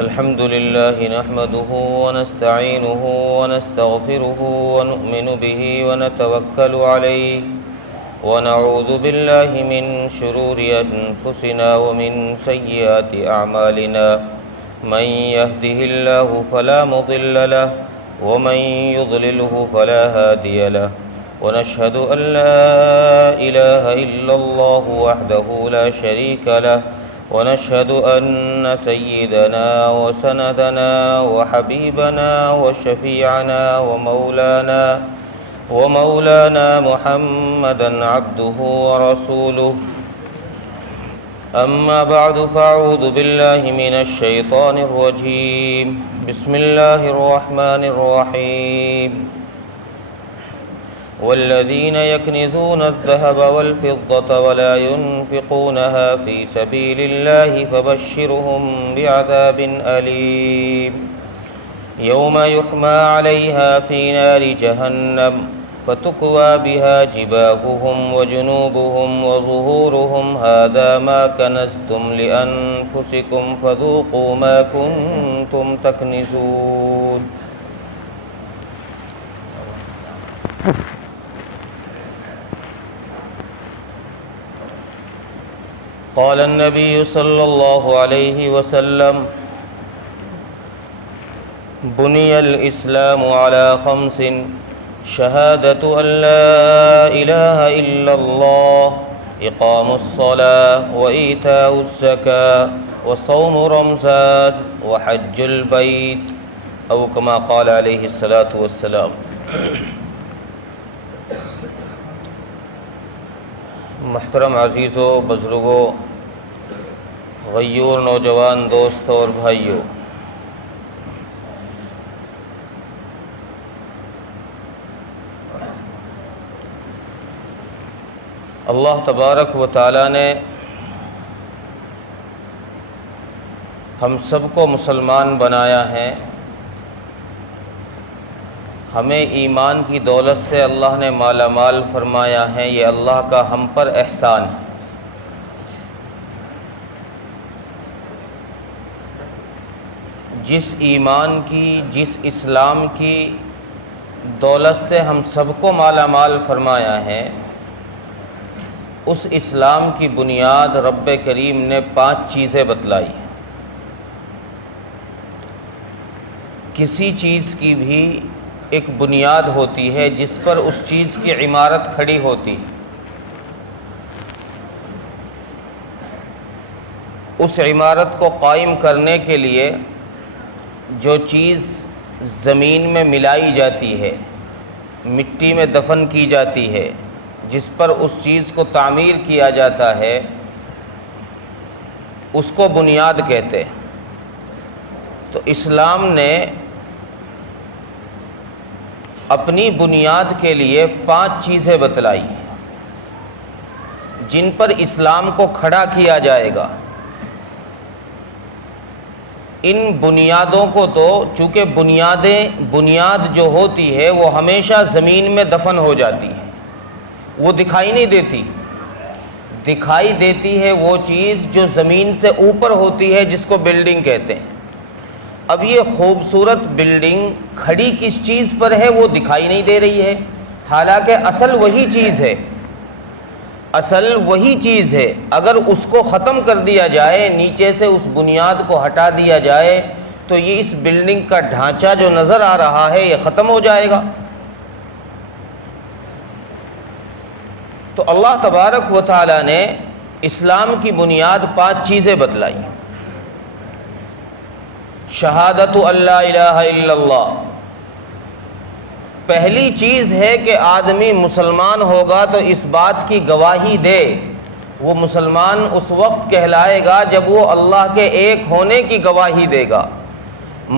الحمد لله نحمده ونستعينه ونستغفره ونؤمن به ونتوكل عليه ونعوذ بالله من شرور أنفسنا ومن سيئات أعمالنا من يهده الله فلا مضل له ومن يضلله فلا هادي له ونشهد أن لا إله إلا الله وحده لا شريك له ونشهد أن سيدنا وسندنا وحبيبنا وشفيعنا ومولانا محمدا عبده ورسوله أما بعد فأعوذ بالله من الشيطان الرجيم بسم الله الرحمن الرحيم والذين يكنزون الذهب والفضة ولا ينفقونها في سبيل الله فبشرهم بعذاب أليم يوم يحمى عليها في نار جهنم فتكوى بها جباههم وجنوبهم وظهورهم هذا ما كنزتم لأنفسكم فذوقوا ما كنتم تكنزون. قال النبي صلى الله عليه وسلم بني الإسلام على خمس شهادة أن لا إله إلا الله إقام الصلاة وإيتاء الزكاة وصوم رمضان وحج البيت أو كما قال عليه الصلاة والسلام. محترم عزیزوں، بزرگوں، غیور نوجوان دوستوں اور بھائیوں، اللہ تبارک و تعالی نے ہم سب کو مسلمان بنایا ہے. ہمیں ایمان کی دولت سے اللہ نے مالا مال فرمایا ہے. یہ اللہ کا ہم پر احسان ہے. جس ایمان کی، جس اسلام کی دولت سے ہم سب کو مالا مال فرمایا ہے، اس اسلام کی بنیاد رب کریم نے 5 چیزیں بتلائی. کسی چیز کی بھی ایک بنیاد ہوتی ہے جس پر اس چیز کی عمارت کھڑی ہوتی. اس عمارت کو قائم کرنے کے لیے جو چیز زمین میں ملائی جاتی ہے، مٹی میں دفن کی جاتی ہے، جس پر اس چیز کو تعمیر کیا جاتا ہے، اس کو بنیاد کہتے ہیں. تو اسلام نے اپنی بنیاد کے لیے 5 چیزیں بتلائی جن پر اسلام کو کھڑا کیا جائے گا. ان بنیادوں کو تو چونکہ بنیاد جو ہوتی ہے وہ ہمیشہ زمین میں دفن ہو جاتی ہے، وہ دکھائی نہیں دیتی. دکھائی دیتی ہے وہ چیز جو زمین سے اوپر ہوتی ہے، جس کو بلڈنگ کہتے ہیں. اب یہ خوبصورت بلڈنگ کھڑی کس چیز پر ہے وہ دکھائی نہیں دے رہی ہے، حالانکہ اصل وہی چیز ہے. اصل وہی چیز ہے. اگر اس کو ختم کر دیا جائے، نیچے سے اس بنیاد کو ہٹا دیا جائے، تو یہ اس بلڈنگ کا ڈھانچہ جو نظر آ رہا ہے یہ ختم ہو جائے گا. تو اللہ تبارک و تعالی نے اسلام کی بنیاد 5 چیزیں بتلائی. شہادت اللہ الہ الا اللہ. پہلی چیز ہے کہ آدمی مسلمان ہوگا تو اس بات کی گواہی دے. وہ مسلمان اس وقت کہلائے گا جب وہ اللہ کے ایک ہونے کی گواہی دے گا،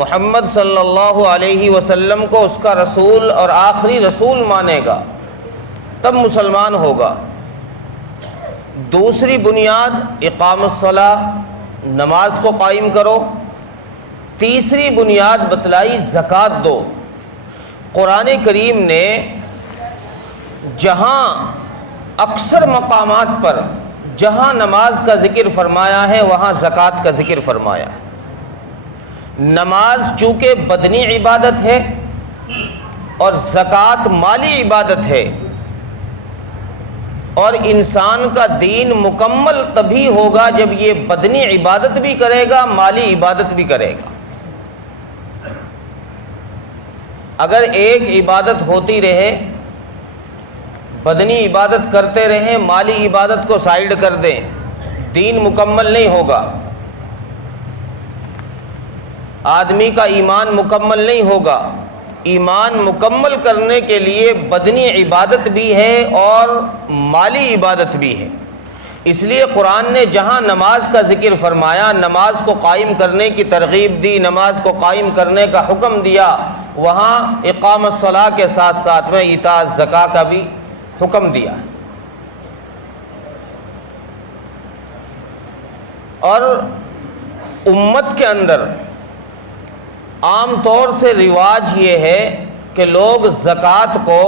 محمد صلی اللہ علیہ وسلم کو اس کا رسول اور آخری رسول مانے گا، تب مسلمان ہوگا. دوسری بنیاد اقام الصلاۃ، نماز کو قائم کرو. تیسری بنیاد بتلائی زکوٰۃ دو. قرآن کریم نے جہاں اکثر مقامات پر جہاں نماز کا ذکر فرمایا ہے وہاں زکوٰۃ کا ذکر فرمایا ہے. نماز چونکہ بدنی عبادت ہے اور زکوٰۃ مالی عبادت ہے، اور انسان کا دین مکمل تبھی ہوگا جب یہ بدنی عبادت بھی کرے گا، مالی عبادت بھی کرے گا۔ اگر ایک عبادت ہوتی رہے، بدنی عبادت کرتے رہیں، مالی عبادت کو سائیڈ کر دیں، دین مکمل نہیں ہوگا، آدمی کا ایمان مکمل نہیں ہوگا۔ ایمان مکمل کرنے کے لیے بدنی عبادت بھی ہے اور مالی عبادت بھی ہے۔ اس لیے قرآن نے جہاں نماز کا ذکر فرمایا، نماز کو قائم کرنے کی ترغیب دی، نماز کو قائم کرنے کا حکم دیا، وہاں اقام الصلاۃ کے ساتھ ساتھ میں ایتاء الزکوٰۃ کا بھی حکم دیا ہے۔ اور امت کے اندر عام طور سے رواج یہ ہے کہ لوگ زکوٰۃ کو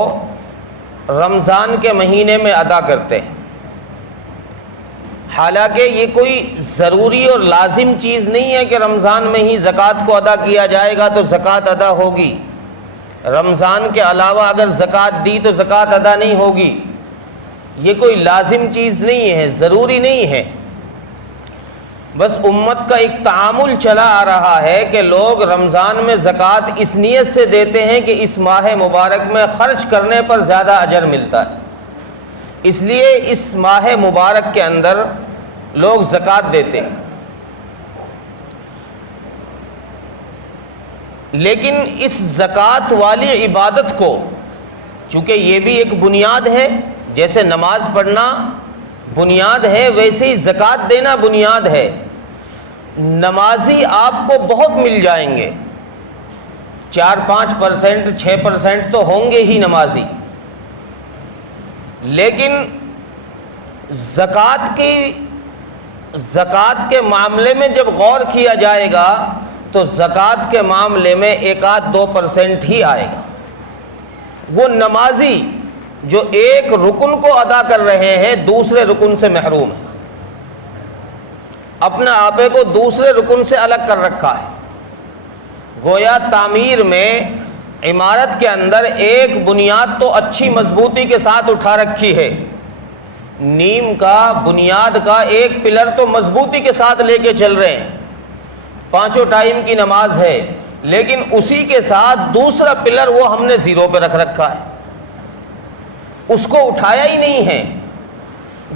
رمضان کے مہینے میں ادا کرتے ہیں، حالانکہ یہ کوئی ضروری اور لازم چیز نہیں ہے کہ رمضان میں ہی زکوٰۃ کو ادا کیا جائے گا تو زکوٰۃ ادا ہوگی۔ رمضان کے علاوہ اگر زکوٰۃ دی تو زکوٰۃ ادا نہیں ہوگی، یہ کوئی لازم چیز نہیں ہے، ضروری نہیں ہے۔ بس امت کا ایک تعامل چلا آ رہا ہے کہ لوگ رمضان میں زکوٰۃ اس نیت سے دیتے ہیں کہ اس ماہ مبارک میں خرچ کرنے پر زیادہ اجر ملتا ہے، اس لیے اس ماہ مبارک کے اندر لوگ زکوٰۃ دیتے ہیں۔ لیکن اس زکوٰۃ والی عبادت کو، چونکہ یہ بھی ایک بنیاد ہے، جیسے نماز پڑھنا بنیاد ہے ویسے ہی زکوٰۃ دینا بنیاد ہے۔ نمازی آپ کو بہت مل جائیں گے، 4-5%، 6% تو ہوں گے ہی نمازی، لیکن زکوٰۃ کے معاملے میں جب غور کیا جائے گا تو زکوٰۃ کے معاملے میں 1-2% ہی آئے گا۔ وہ نمازی جو ایک رکن کو ادا کر رہے ہیں دوسرے رکن سے محروم ہے، اپنے آپے کو دوسرے رکن سے الگ کر رکھا ہے۔ گویا تعمیر میں، عمارت کے اندر ایک بنیاد تو اچھی مضبوطی کے ساتھ اٹھا رکھی ہے، نیم کا، بنیاد کا ایک پلر تو مضبوطی کے ساتھ لے کے چل رہے ہیں، 5 ٹائم کی نماز ہے، لیکن اسی کے ساتھ دوسرا پلر وہ ہم نے زیرو پہ رکھ رکھا ہے، اس کو اٹھایا ہی نہیں ہے۔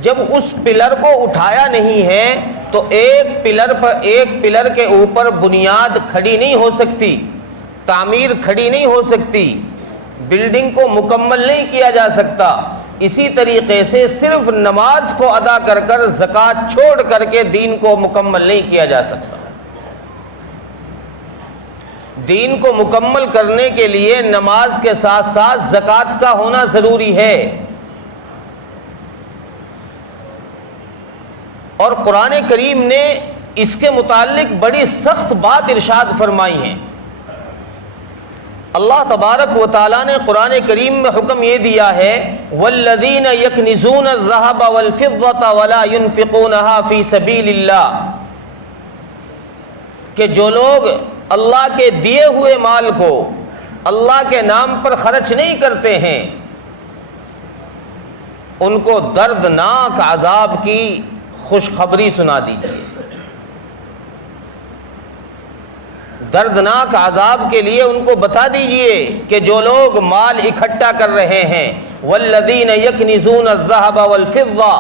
جب اس پلر کو اٹھایا نہیں ہے تو ایک پلر کے اوپر بنیاد کھڑی نہیں ہو سکتی، تعمیر کھڑی نہیں ہو سکتی، بلڈنگ کو مکمل نہیں کیا جا سکتا۔ اسی طریقے سے صرف نماز کو ادا کر کر، زکوٰۃ چھوڑ کر کے دین کو مکمل نہیں کیا جا سکتا۔ دین کو مکمل کرنے کے لیے نماز کے ساتھ ساتھ زکوٰۃ کا ہونا ضروری ہے۔ اور قرآن کریم نے اس کے متعلق بڑی سخت بات ارشاد فرمائی ہے۔ اللہ تبارک و تعالیٰ نے قرآن کریم میں حکم یہ دیا ہے، وَالَّذِينَ يَكْنِزُونَ الذَّهَبَ وَالْفِضَّةَ وَلَا يُنْفِقُونَهَا فِي سَبِيلِ اللَّهِ، کہ جو لوگ اللہ کے دیے ہوئے مال کو اللہ کے نام پر خرچ نہیں کرتے ہیں، ان کو دردناک عذاب کی خوشخبری سنا دیجیے۔ دردناک عذاب کے لیے ان کو بتا دیجئے کہ جو لوگ مال اکٹھا کر رہے ہیں، والذین یکنزون الذہب والفضہ،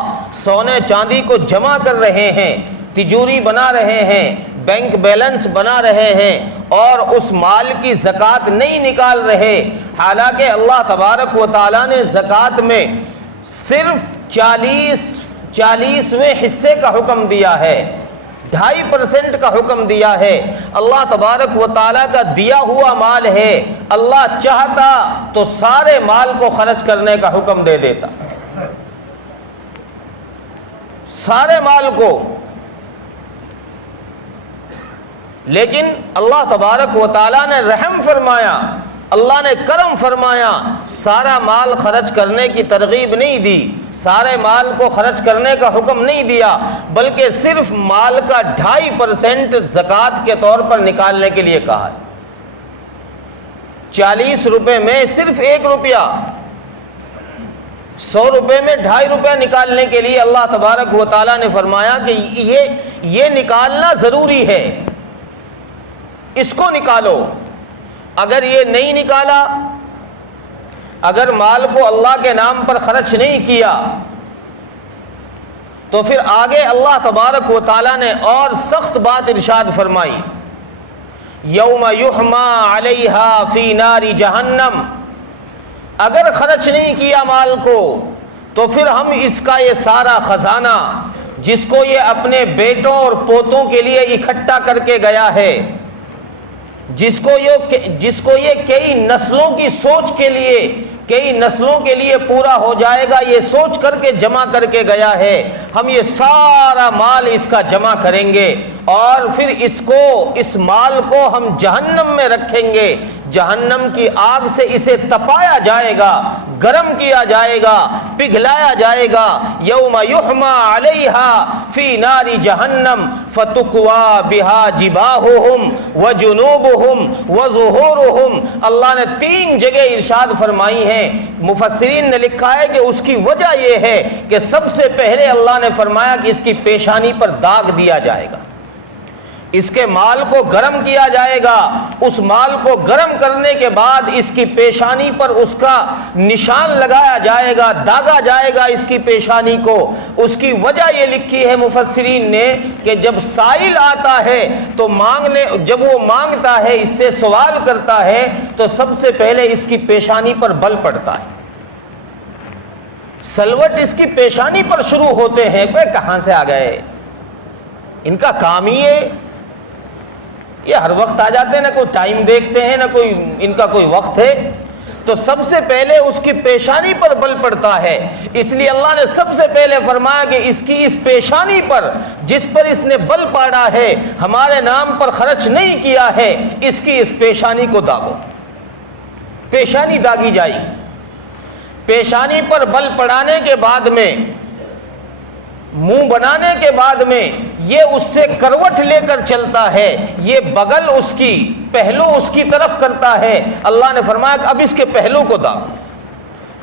سونے چاندی کو جمع کر رہے ہیں، تجوری بنا رہے ہیں، بینک بیلنس بنا رہے ہیں، اور اس مال کی زکوٰۃ نہیں نکال رہے، حالانکہ اللہ تبارک و تعالیٰ نے زکوٰۃ میں صرف 40ویں حصے کا حکم دیا ہے، 2.5% کا حکم دیا ہے۔ اللہ تبارک و تعالیٰ کا دیا ہوا مال ہے، اللہ چاہتا تو سارے مال کو خرچ کرنے کا حکم دے دیتا، سارے مال کو، لیکن اللہ تبارک و تعالیٰ نے رحم فرمایا، اللہ نے کرم فرمایا، سارا مال خرچ کرنے کی ترغیب نہیں دی، سارے مال کو خرچ کرنے کا حکم نہیں دیا، بلکہ صرف مال کا 2.5% زکوٰۃ کے طور پر نکالنے کے لیے کہا ہے۔ 40 روپے میں صرف 1 روپیہ، 100 روپے میں 2.5 روپے نکالنے کے لیے اللہ تبارک و تعالیٰ نے فرمایا کہ یہ نکالنا ضروری ہے، اس کو نکالو۔ اگر یہ نہیں نکالا، اگر مال کو اللہ کے نام پر خرچ نہیں کیا، تو پھر آگے اللہ تبارک و تعالیٰ نے اور سخت بات ارشاد فرمائی، یوم یحما علیہا فی نار جہنم، اگر خرچ نہیں کیا مال کو تو پھر ہم اس کا یہ سارا خزانہ جس کو یہ اپنے بیٹوں اور پوتوں کے لیے اکٹھا کر کے گیا ہے، جس کو یہ کئی نسلوں کی سوچ کے لیے، کئی نسلوں کے لیے پورا ہو جائے گا، یہ سوچ کر کے جمع کر کے گیا ہے، ہم یہ سارا مال اس کا جمع کریں گے اور پھر اس مال کو ہم جہنم میں رکھیں گے، جہنم کی آگ سے اسے تپایا جائے گا، گرم کیا جائے گا، پگھلایا جائے گا۔ یوم یحما علیہا فی نار جہنم فتکوا بہا جباہہم وجنوبہم وظہورہم، اللہ نے 3 جگہ ارشاد فرمائی ہیں۔ مفسرین نے لکھا ہے کہ اس کی وجہ یہ ہے کہ سب سے پہلے اللہ نے فرمایا کہ اس کی پیشانی پر داغ دیا جائے گا، اس کے مال کو گرم کیا جائے گا، اس مال کو گرم کرنے کے بعد اس کی پیشانی پر اس کا نشان لگایا جائے گا، داغا جائے گا اس کی پیشانی کو۔ اس کی وجہ یہ لکھی ہے مفسرین نے کہ جب سائل آتا ہے تو جب وہ مانگتا ہے، اس سے سوال کرتا ہے، تو سب سے پہلے اس کی پیشانی پر بل پڑتا ہے، سلوٹ اس کی پیشانی پر شروع ہوتے ہیں کہ کہاں سے آ گئے، ان کا کام ہی ہے، یہ ہر وقت آ جاتے ہیں، نہ کوئی ٹائم دیکھتے ہیں، نہ کوئی ان کا کوئی وقت ہے، تو سب سے پہلے اس کی پیشانی پر بل پڑتا ہے۔ اس لیے اللہ نے سب سے پہلے فرمایا کہ اس کی اس پیشانی پر، جس پر اس نے بل پاڑا ہے، ہمارے نام پر خرچ نہیں کیا ہے، اس کی اس پیشانی کو داغو، پیشانی داغی جائے۔ پیشانی پر بل پڑانے کے بعد میں، منہ بنانے کے بعد میں، یہ اس سے کروٹ لے کر چلتا ہے، یہ بغل اس کی، پہلو اس کی طرف کرتا ہے۔ اللہ نے فرمایا کہ اب اس کے پہلو کو داغو،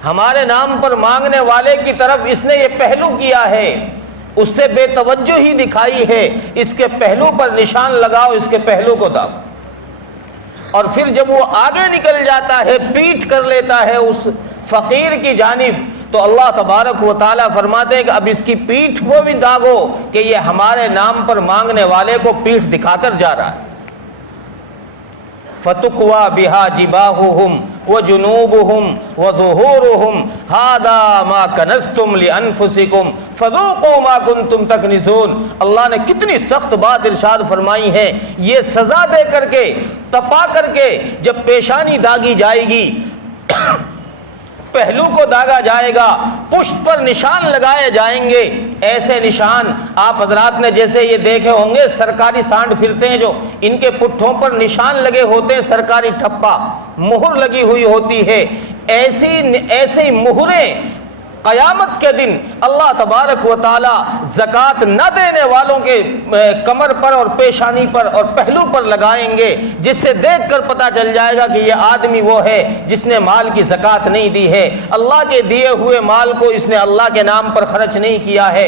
ہمارے نام پر مانگنے والے کی طرف اس نے یہ پہلو کیا ہے، اس سے بے توجہی دکھائی ہے، اس کے پہلو پر نشان لگاؤ، اس کے پہلو کو داغو۔ اور پھر جب وہ آگے نکل جاتا ہے، پیٹ کر لیتا ہے اس فقیر کی جانب، تو اللہ تبارک و تعالیٰ فرماتے ہیں کہ اب اس کی پیٹھ کو بھی داغو کہ یہ ہمارے نام پر مانگنے والے کو پیٹھ دکھا کر جا رہا ہے۔ فَتُقْوَى بِهَا جِبَاهُهُمْ وَجُنُوبُهُمْ وَظُهُورُهُمْ هَذَا مَا كَنَزْتُمْ لِأَنفُسِكُمْ فَذُوقُوا مَا كُنْتُمْ تَكْنِزُونَ۔ اللہ نے کتنی سخت بات ارشاد فرمائی ہے، یہ سزا دے کر کے، تپا کر کے جب پیشانی داغی جائے گی، پہلو کو داغا جائے گا، پشت پر نشان لگائے جائیں گے، ایسے نشان آپ حضرات نے جیسے یہ دیکھے ہوں گے، سرکاری سانڈ پھرتے ہیں جو ان کے پٹھوں پر نشان لگے ہوتے ہیں، سرکاری ٹھپا، مہر لگی ہوئی ہوتی ہے، ایسی مہریں قیامت کے دن اللہ تبارک و تعالی زکوٰۃ نہ دینے والوں کے کمر پر اور پیشانی پر اور پہلو پر لگائیں گے، جس سے دیکھ کر پتہ چل جائے گا کہ یہ آدمی وہ ہے جس نے مال کی زکوٰۃ نہیں دی ہے، اللہ کے دیے ہوئے مال کو اس نے اللہ کے نام پر خرچ نہیں کیا ہے۔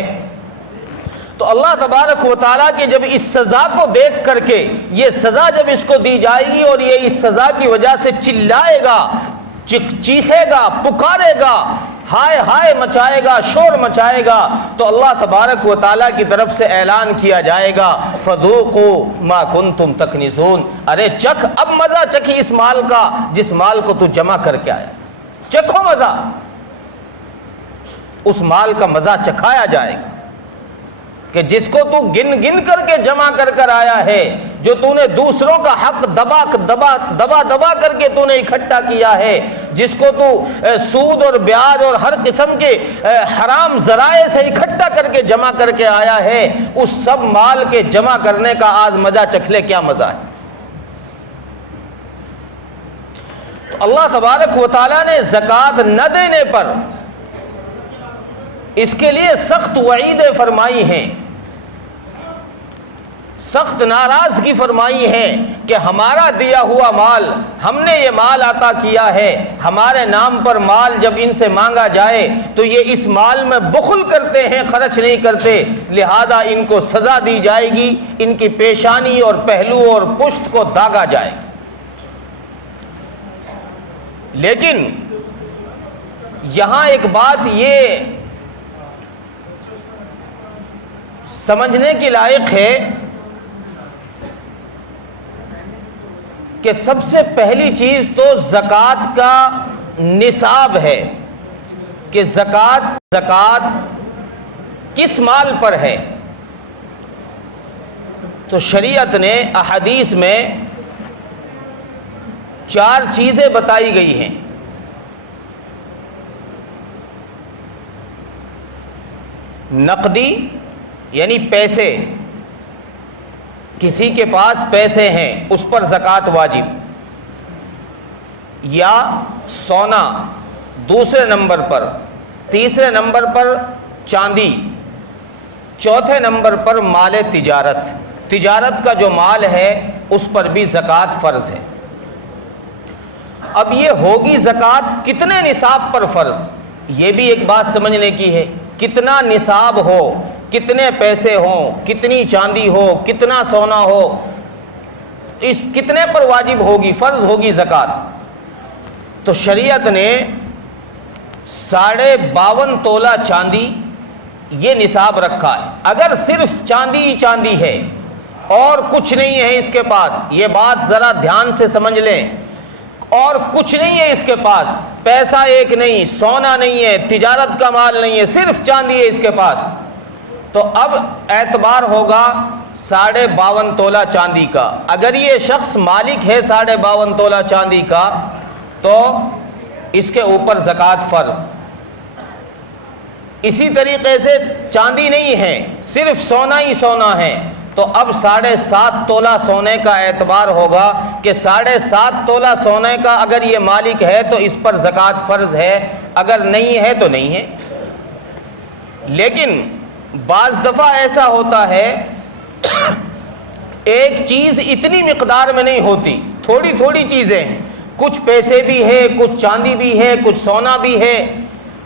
تو اللہ تبارک و تعالیٰ کی جب اس سزا کو دیکھ کر کے، یہ سزا جب اس کو دی جائے گی اور یہ اس سزا کی وجہ سے چلائے گا، چیخے گا، پکارے گا، ہائے ہائے مچائے گا، شور مچائے گا، تو اللہ تبارک و تعالیٰ کی طرف سے اعلان کیا جائے گا فَذُوقُوا مَا كُنْتُمْ تَكْنِزُونَ، ارے چکھ، اب مزہ چکھی اس مال کا جس مال کو تو جمع کر کے آیا، چکھو مزہ، اس مال کا مزہ چکھایا جائے گا کہ جس کو تو گن گن کر کے جمع کر کر آیا ہے، جو تو نے دوسروں کا حق دبا کر کے تو نے اکٹھا کیا ہے، جس کو تو سود اور بیاج اور ہر قسم کے حرام ذرائع سے اکٹھا کر کے جمع کر کے آیا ہے، اس سب مال کے جمع کرنے کا آج مزہ چکھ لے، کیا مزہ ہے۔ تو اللہ تبارک و تعالیٰ نے زکوٰۃ نہ دینے پر اس کے لیے سخت وعیدیں فرمائی ہیں، سخت ناراضگی فرمائی ہے کہ ہمارا دیا ہوا مال، ہم نے یہ مال عطا کیا ہے، ہمارے نام پر مال جب ان سے مانگا جائے تو یہ اس مال میں بخل کرتے ہیں، خرچ نہیں کرتے، لہذا ان کو سزا دی جائے گی، ان کی پیشانی اور پہلو اور پشت کو داغا جائے گا۔ لیکن یہاں ایک بات یہ سمجھنے کی لائق ہے کہ سب سے پہلی چیز تو زکوٰۃ کا نصاب ہے کہ زکوٰۃ کس مال پر ہے۔ تو شریعت نے احادیث میں 4 چیزیں بتائی گئی ہیں۔ نقدی یعنی پیسے، کسی کے پاس پیسے ہیں اس پر زکوٰۃ واجب، یا سونا دوسرے نمبر پر، تیسرے نمبر پر چاندی، چوتھے نمبر پر مال تجارت، تجارت کا جو مال ہے اس پر بھی زکوٰۃ فرض ہے۔ اب یہ ہوگی زکوٰۃ کتنے نصاب پر فرض، یہ بھی ایک بات سمجھنے کی ہے۔ کتنا نصاب ہو، کتنے پیسے ہوں، کتنی چاندی ہو، کتنا سونا ہو، اس کتنے پر واجب ہوگی، فرض ہوگی زکوٰۃ۔ تو شریعت نے 52.5 تولہ چاندی یہ نصاب رکھا ہے۔ اگر صرف چاندی ہی چاندی ہے اور کچھ نہیں ہے اس کے پاس، یہ بات ذرا دھیان سے سمجھ لیں، اور کچھ نہیں ہے اس کے پاس، پیسہ ایک نہیں، سونا نہیں ہے، تجارت کا مال نہیں ہے، صرف چاندی ہے اس کے پاس، تو اب اعتبار ہوگا 52.5 تولہ چاندی کا۔ اگر یہ شخص مالک ہے 52.5 تولہ چاندی کا تو اس کے اوپر زکوٰۃ فرض۔ اسی طریقے سے چاندی نہیں ہے، صرف سونا ہی سونا ہے، تو اب 7.5 تولہ سونے کا اعتبار ہوگا کہ 7.5 تولہ سونے کا اگر یہ مالک ہے تو اس پر زکوٰۃ فرض ہے، اگر نہیں ہے تو نہیں ہے۔ لیکن بعض دفعہ ایسا ہوتا ہے ایک چیز اتنی مقدار میں نہیں ہوتی، تھوڑی تھوڑی چیزیں ہیں، کچھ پیسے بھی ہے، کچھ چاندی بھی ہے، کچھ سونا بھی ہے،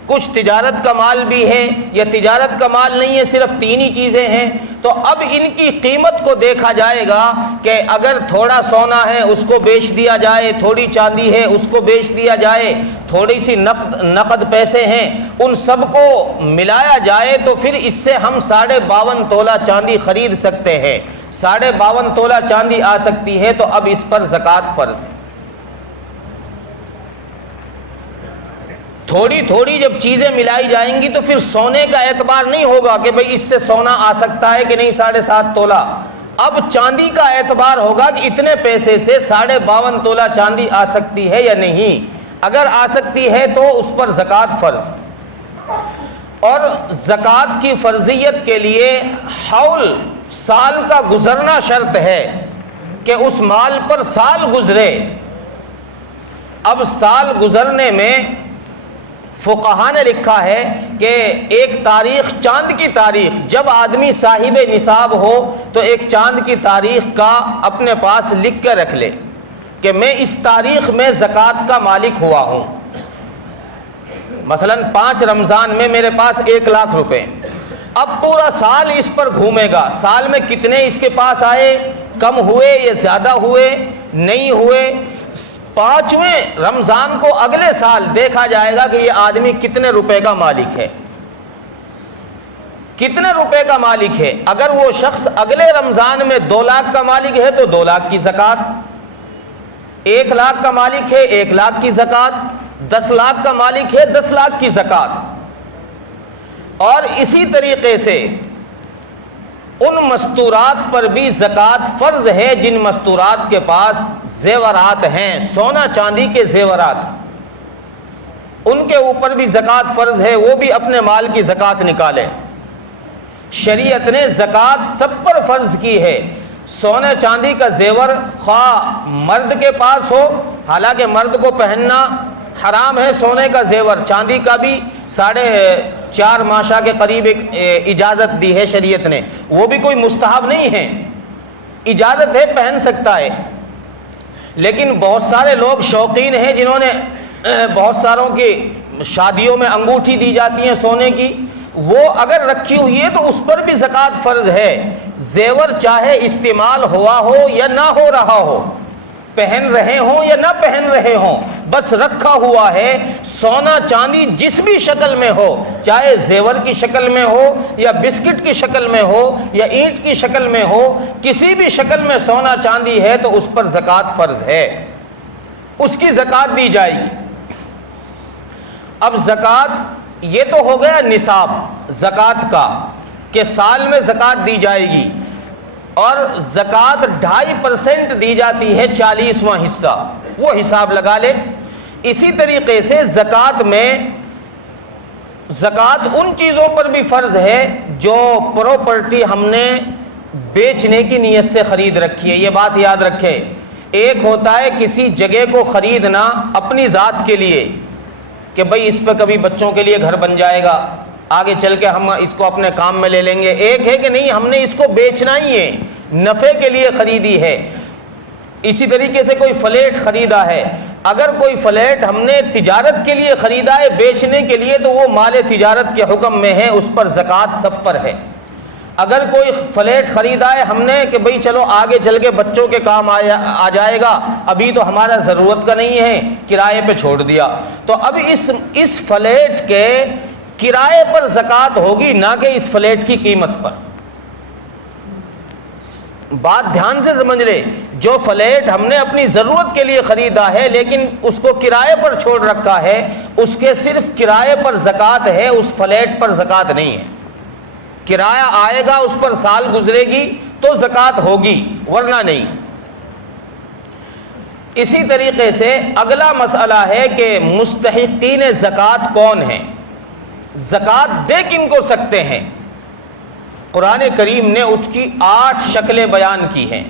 کچھ تجارت کا مال بھی ہے، یا تجارت کا مال نہیں ہے، صرف 3 ہی چیزیں ہیں، تو اب ان کی قیمت کو دیکھا جائے گا کہ اگر تھوڑا سونا ہے اس کو بیچ دیا جائے، تھوڑی چاندی ہے اس کو بیچ دیا جائے، تھوڑی سی نقد پیسے ہیں، ان سب کو ملایا جائے تو پھر اس سے ہم 52.5 تولہ چاندی خرید سکتے ہیں، 52.5 تولہ چاندی آ سکتی ہے، تو اب اس پر زکوٰۃ فرض ہے۔ تھوڑی تھوڑی جب چیزیں ملائی جائیں گی تو پھر سونے کا اعتبار نہیں ہوگا کہ بھئی اس سے سونا آ سکتا ہے کہ نہیں 7.5 تولہ، اب چاندی کا اعتبار ہوگا کہ اتنے پیسے سے 52.5 تولہ چاندی آ سکتی ہے یا نہیں، اگر آ سکتی ہے تو اس پر زکوٰۃ فرض۔ اور زکوٰۃ کی فرضیت کے لیے حول سال کا گزرنا شرط ہے کہ اس مال پر سال گزرے۔ اب سال گزرنے میں فقہا نے لکھا ہے کہ ایک تاریخ، چاند کی تاریخ، جب آدمی صاحب نصاب ہو تو ایک چاند کی تاریخ کا اپنے پاس لکھ کے رکھ لے کہ میں اس تاریخ میں زکوٰۃ کا مالک ہوا ہوں۔ مثلا 5 رمضان میں میرے پاس 1 لاکھ روپے، اب پورا سال اس پر گھومے گا، سال میں کتنے اس کے پاس آئے، کم ہوئے یا زیادہ ہوئے، نہیں ہوئے، 5ویں رمضان کو اگلے سال دیکھا جائے گا کہ یہ آدمی کتنے روپے کا مالک ہے، کتنے روپے کا مالک ہے۔ اگر وہ شخص اگلے رمضان میں 2 لاکھ کا مالک ہے تو 2 لاکھ کی زکوٰۃ، 1 لاکھ کا مالک ہے 1 لاکھ کی زکوٰۃ، 10 لاکھ کا مالک ہے 10 لاکھ کی زکوٰۃ۔ اور اسی طریقے سے ان مستورات پر بھی زکوٰۃ فرض ہے جن مستورات کے پاس زیورات ہیں، سونا چاندی کے زیورات، ان کے اوپر بھی زکوٰۃ فرض ہے، وہ بھی اپنے مال کی زکوٰۃ نکالیں۔ شریعت نے زکوٰۃ سب پر فرض کی ہے۔ سونے چاندی کا زیور خواہ مرد کے پاس ہو، حالانکہ مرد کو پہننا حرام ہے سونے کا زیور، چاندی کا بھی 4.5 ماشا کے قریب ایک اجازت دی ہے شریعت نے، وہ بھی کوئی مستحب نہیں ہے، اجازت ہے، پہن سکتا ہے۔ لیکن بہت سارے لوگ شوقین ہیں جنہوں نے بہت ساروں کی شادیوں میں انگوٹھی دی جاتی ہیں سونے کی، وہ اگر رکھی ہوئی ہے تو اس پر بھی زکوٰۃ فرض ہے۔ زیور چاہے استعمال ہوا ہو یا نہ ہو رہا ہو، پہن رہے ہوں یا نہ پہن رہے ہوں، بس رکھا ہوا ہے، سونا چاندی جس بھی شکل میں ہو، چاہے زیور کی شکل میں ہو یا بسکٹ کی شکل میں ہو یا اینٹ کی شکل میں ہو، کسی بھی شکل میں سونا چاندی ہے تو اس پر زکوٰۃ فرض ہے، اس کی زکوٰۃ دی جائے گی۔ اب زکوٰۃ یہ تو ہو گیا نصاب زکوٰۃ کا کہ سال میں زکوٰۃ دی جائے گی، اور زکوٰۃ 2.5% دی جاتی ہے، 40واں حصہ، وہ حساب لگا لے۔ اسی طریقے سے زکوٰۃ میں زکوٰۃ ان چیزوں پر بھی فرض ہے جو پراپرٹی ہم نے بیچنے کی نیت سے خرید رکھی ہے، یہ بات یاد رکھے۔ ایک ہوتا ہے کسی جگہ کو خریدنا اپنی ذات کے لیے کہ بھئی اس پہ کبھی بچوں کے لیے گھر بن جائے گا، آگے چل کے ہم اس کو اپنے کام میں لے لیں گے۔ ایک ہے کہ نہیں، ہم نے اس کو بیچنا ہی ہے، نفع کے لیے خریدی ہے۔ اسی طریقے سے کوئی فلیٹ خریدا ہے، اگر کوئی فلیٹ ہم نے تجارت کے لیے خریدا ہے، بیچنے کے لیے، تو وہ مال تجارت کے حکم میں ہے، اس پر زکوٰۃ سب پر ہے۔ اگر کوئی فلیٹ خریدا ہے ہم نے کہ بھئی چلو آگے چل کے بچوں کے کام آ جائے گا، ابھی تو ہمارا ضرورت کا نہیں ہے، کرائے پہ چھوڑ دیا، تو اب اس فلیٹ کے کرائے پر زکوٰۃ ہوگی، نہ کہ اس فلیٹ کی قیمت پر۔ بات دھیان سے سمجھ لے، جو فلیٹ ہم نے اپنی ضرورت کے لیے خریدا ہے لیکن اس کو کرائے پر چھوڑ رکھا ہے، اس کے صرف کرائے پر زکوٰۃ ہے، اس فلیٹ پر زکوٰۃ نہیں ہے۔ کرایہ آئے گا، اس پر سال گزرے گی تو زکوٰۃ ہوگی، ورنہ نہیں۔ اسی طریقے سے اگلا مسئلہ ہے کہ مستحقین زکوٰۃ کون ہیں، زکوٰۃ دے کن کو سکتے ہیں۔ قرآن کریم نے اس کی 8 شکلیں بیان کی ہیں،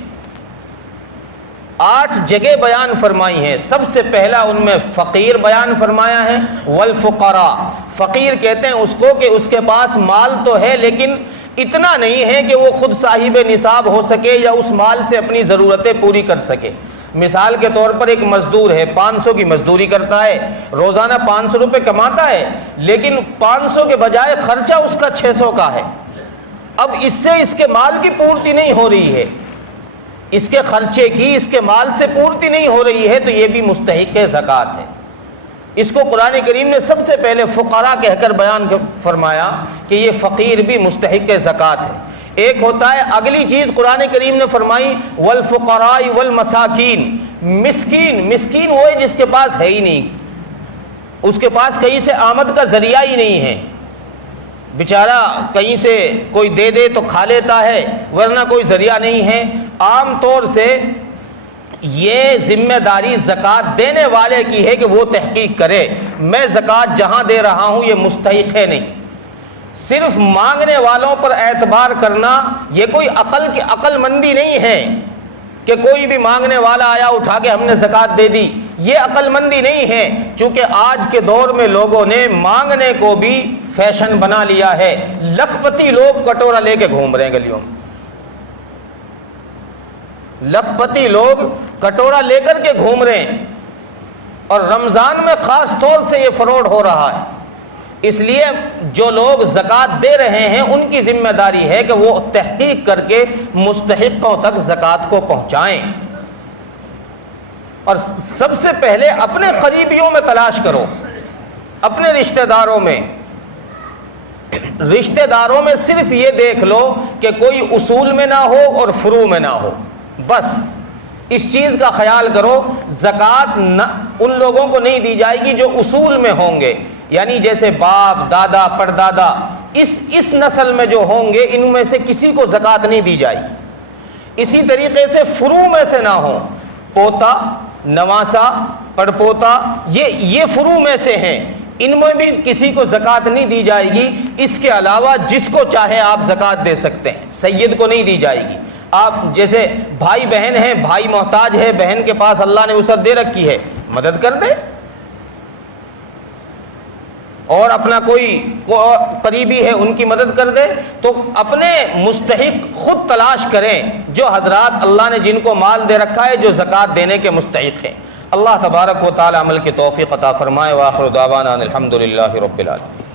8 جگہ بیان فرمائی ہیں۔ سب سے پہلا ان میں فقیر بیان فرمایا ہے، والفقراء۔ فقیر کہتے ہیں اس کو کہ اس کے پاس مال تو ہے لیکن اتنا نہیں ہے کہ وہ خود صاحب نصاب ہو سکے یا اس مال سے اپنی ضرورتیں پوری کر سکے۔ مثال کے طور پر ایک مزدور ہے، 500 کی مزدوری کرتا ہے، روزانہ 500 روپے کماتا ہے، لیکن 500 کے بجائے خرچہ اس کا 600 کا ہے۔ اب اس سے اس کے مال کی پورتی نہیں ہو رہی ہے، اس کے خرچے کی، اس کے مال سے پورتی نہیں ہو رہی ہے، تو یہ بھی مستحق زکوٰۃ ہے۔ اس کو قرآن کریم نے سب سے پہلے فقراء کہہ کر بیان فرمایا کہ یہ فقیر بھی مستحق زکوٰۃ ہے۔ ایک ہوتا ہے اگلی چیز قرآن کریم نے فرمائی، والفقراء والمساکین۔ مسکین، مسکین وہ ہے جس کے پاس ہے ہی نہیں، اس کے پاس کہیں سے آمد کا ذریعہ ہی نہیں ہے، بیچارہ کہیں سے کوئی دے دے تو کھا لیتا ہے، ورنہ کوئی ذریعہ نہیں ہے۔ عام طور سے یہ ذمہ داری زکوٰۃ دینے والے کی ہے کہ وہ تحقیق کرے میں زکوٰۃ جہاں دے رہا ہوں یہ مستحق ہے نہیں۔ صرف مانگنے والوں پر اعتبار کرنا یہ کوئی عقل مندی نہیں ہے کہ کوئی بھی مانگنے والا آیا اٹھا کے ہم نے زکوٰۃ دے دی، یہ عقل مندی نہیں ہے۔ چونکہ آج کے دور میں لوگوں نے مانگنے کو بھی فیشن بنا لیا ہے، لکھ پتی لوگ کٹورا لے کے گھوم رہے ہیں گلیوں میں، لکھ پتی لوگ کٹورا لے کر کے گھوم رہے ہیں، اور رمضان میں خاص طور سے یہ فراڈ ہو رہا ہے۔ اس لیے جو لوگ زکوٰۃ دے رہے ہیں ان کی ذمہ داری ہے کہ وہ تحقیق کر کے مستحقوں تک زکوٰۃ کو پہنچائیں، اور سب سے پہلے اپنے قریبیوں میں تلاش کرو، اپنے رشتہ داروں میں۔ رشتہ داروں میں صرف یہ دیکھ لو کہ کوئی اصول میں نہ ہو اور فروع میں نہ ہو، بس اس چیز کا خیال کرو۔ زکوٰۃ ان لوگوں کو نہیں دی جائے گی جو اصول میں ہوں گے، یعنی جیسے باپ، دادا، پردادا، اس نسل میں جو ہوں گے ان میں سے کسی کو زکوٰۃ نہیں دی جائے گی۔ اسی طریقے سے فروع میں سے نہ ہو، پوتا، نواسا، پڑپوتا، یہ فروع میں سے ہیں، ان میں بھی کسی کو زکوٰۃ نہیں دی جائے گی۔ اس کے علاوہ جس کو چاہے آپ زکوٰۃ دے سکتے ہیں، سید کو نہیں دی جائے گی۔ آپ جیسے بھائی بہن ہیں، بھائی محتاج ہے، بہن کے پاس اللہ نے وسعت دے رکھی ہے، مدد کر دیں، اور اپنا کوئی قریبی ہے ان کی مدد کر دے، تو اپنے مستحق خود تلاش کریں، جو حضرات اللہ نے جن کو مال دے رکھا ہے جو زکوٰۃ دینے کے مستحق ہیں۔ اللہ تبارک و تعالی عمل کی توفیق عطا فرمائے۔ وآخر دعوانا الحمدللہ رب العالمین۔